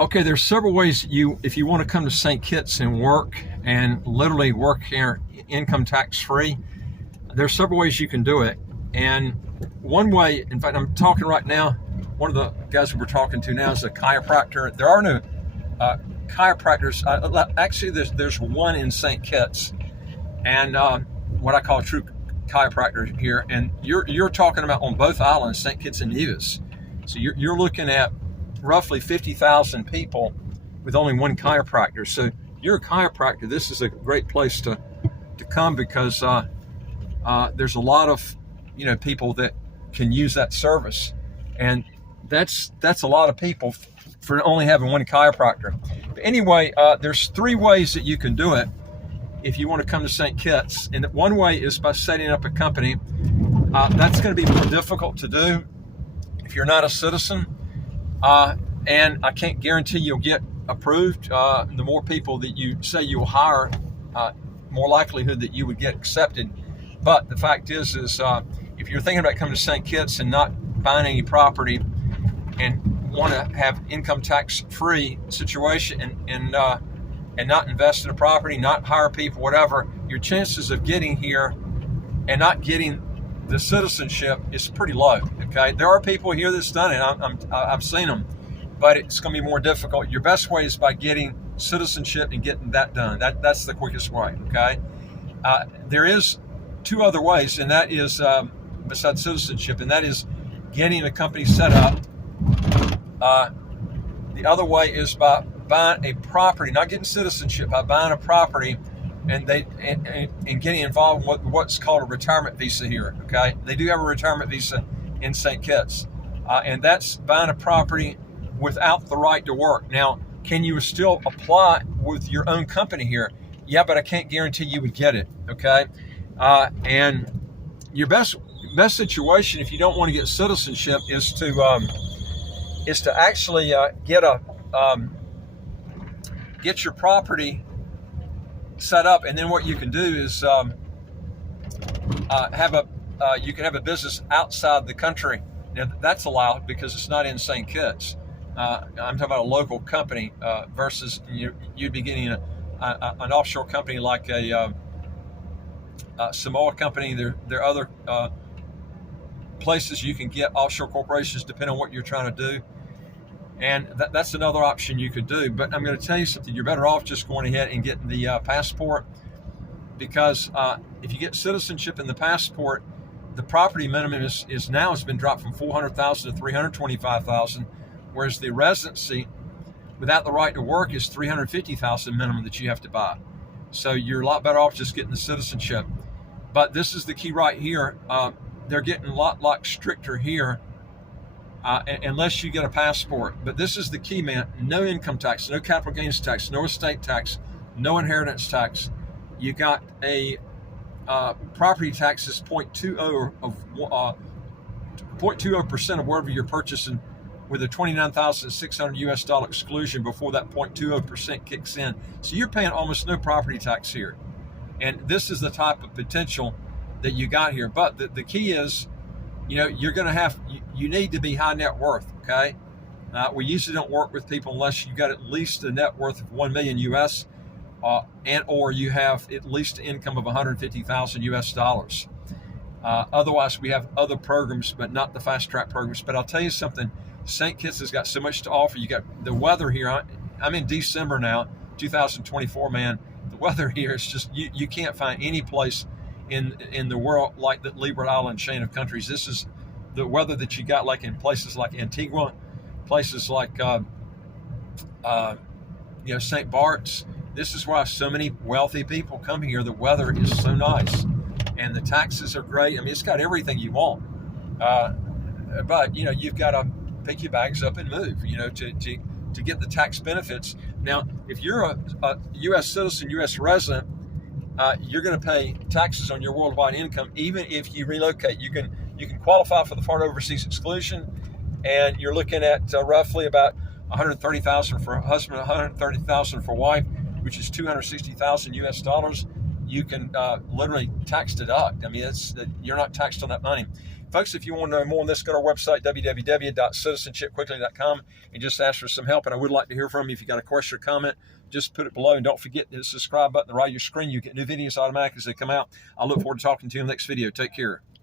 Okay, there's several ways if you want to come to St. Kitts and literally work here income tax free, there's several ways you can do it. And one way, in fact, I'm talking right now, one of the guys we're talking to now is a chiropractor. There are no chiropractors. Actually, there's one in St. Kitts, and what I call a true chiropractor here. And you're talking about on both islands, St. Kitts and Nevis. So you're looking at roughly 50,000 people with only one chiropractor. So you're a chiropractor. This is a great place to come because there's a lot of people that can use that service, and that's a lot of people for only having one chiropractor. But anyway, there's three ways that you can do it if you want to come to St. Kitts. And one way is by setting up a company. That's going to be more difficult to do if you're not a citizen. And I can't guarantee you'll get approved. The more people that you say you'll hire, more likelihood that you would get accepted. But the fact is if you're thinking about coming to St. Kitts and not buying any property and want to have income tax free situation and not invest in a property, not hire people, whatever, your chances of getting here and not getting the citizenship is pretty low. Okay, there are people here that's done it. I've seen them, but it's going to be more difficult. Your best way is by getting citizenship and getting that done. That's the quickest way. Okay, there is two other ways, and that is besides citizenship, and that is getting a company set up. The other way is by buying a property, not getting citizenship, by buying a property and getting involved with what's called a retirement visa here. Okay, they do have a retirement visa in St. Kitts, and that's buying a property without the right to work. Now, can you still apply with your own company here? Yeah, but I can't guarantee you would get it. Okay, and your best situation if you don't want to get citizenship is to actually get your property set up, and then what you can do is you can have a business outside the country. Now that's allowed because it's not in St. Kitts. I'm talking about a local company versus you'd be getting an offshore company like a Samoa company. There are other places you can get offshore corporations depending on what you're trying to do. And that's another option you could do. But I'm going to tell you something. You're better off just going ahead and getting the passport, because if you get citizenship in the passport, the property minimum has been dropped from $400,000 to $325,000, whereas the residency without the right to work is $350,000 minimum that you have to buy. So you're a lot better off just getting the citizenship. But this is the key right here. They're getting a lot stricter here. Unless you get a passport. But this is the key, man. No income tax, no capital gains tax, no estate tax, no inheritance tax. You got a property tax is 0.20% of whatever you're purchasing, with a $29,600 US dollar exclusion before that 0.20% kicks in. So you're paying almost no property tax here. And this is the type of potential that you got here. But the key is, you're going to you need to be high net worth. Okay. We usually don't work with people unless you got at least a net worth of 1 million US, or you have at least an income of 150,000 US dollars. Otherwise, we have other programs, but not the fast track programs. But I'll tell you something, St. Kitts has got so much to offer. You got the weather here. I'm in December now, 2024, man. The weather here is just, you can't find any place in the world like the Leeward Island chain of countries. This is the weather that you got like in places like Antigua, places like St. Bart's. This is why so many wealthy people come here. The weather is so nice, and the taxes are great. I mean, it's got everything you want. But you've got to pick your bags up and move. To get the tax benefits. Now, if you're a U.S. citizen, U.S. resident, you're going to pay taxes on your worldwide income, even if you relocate. You can qualify for the foreign overseas exclusion, and you're looking at roughly about $130,000 for a husband, $130,000 for a wife, which is $260,000 US dollars. You can literally tax deduct. I mean, you're not taxed on that money. Folks, if you want to know more on this, go to our website, www.citizenshipquickly.com, and just ask for some help. And I would like to hear from you. If you got a question or comment, just put it below. And don't forget the subscribe button on the right of your screen. You get new videos automatically as they come out. I look forward to talking to you in the next video. Take care.